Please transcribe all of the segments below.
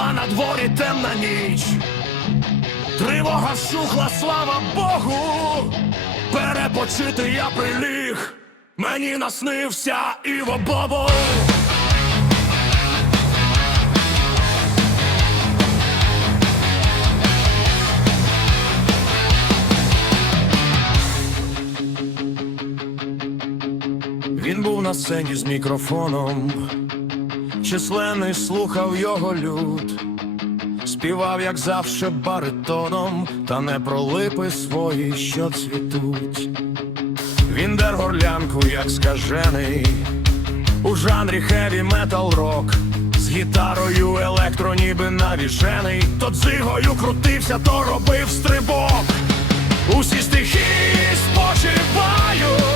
була на дворі темна ніч. Тривога шухла, слава Богу. Перепочити я приліг. Мені наснився Іво Бобо. Він був на сцені з мікрофоном, численний слухав його люд, співав, як завше, баритоном, та не про липи свої, що цвітуть. Він дер горлянку, як скажений, у жанрі хеві метал рок, з гітарою електро, ніби навіжений, то дзигою крутився, то робив стрибок. Усі стихії спочивають,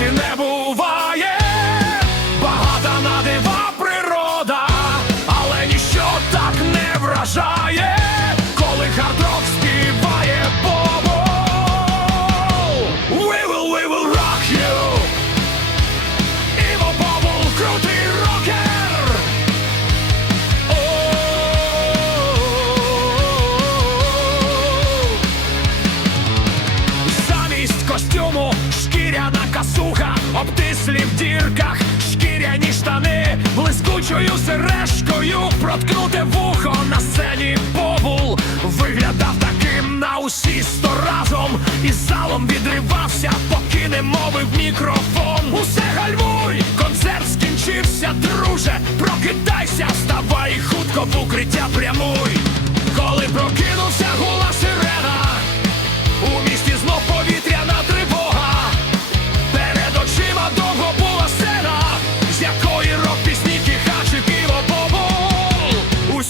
на світі обтислі шкіряні штани, блискучою сережкою проткнуте вухо на сцені побул виглядав таким на усі сто разом, і залом відривався, поки не мовив мікрофон. Усе гальмуй, концерт скінчився, друже. Прокидайся, вставай хутко в укриття прямуй. Коли прокинувся гула сирена.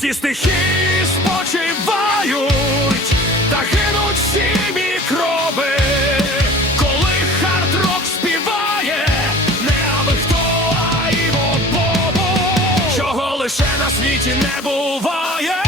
Всі стихи спочивають, та гинуть всі мікроби, коли хард-рок співає, не аби чого лише на світі не буває.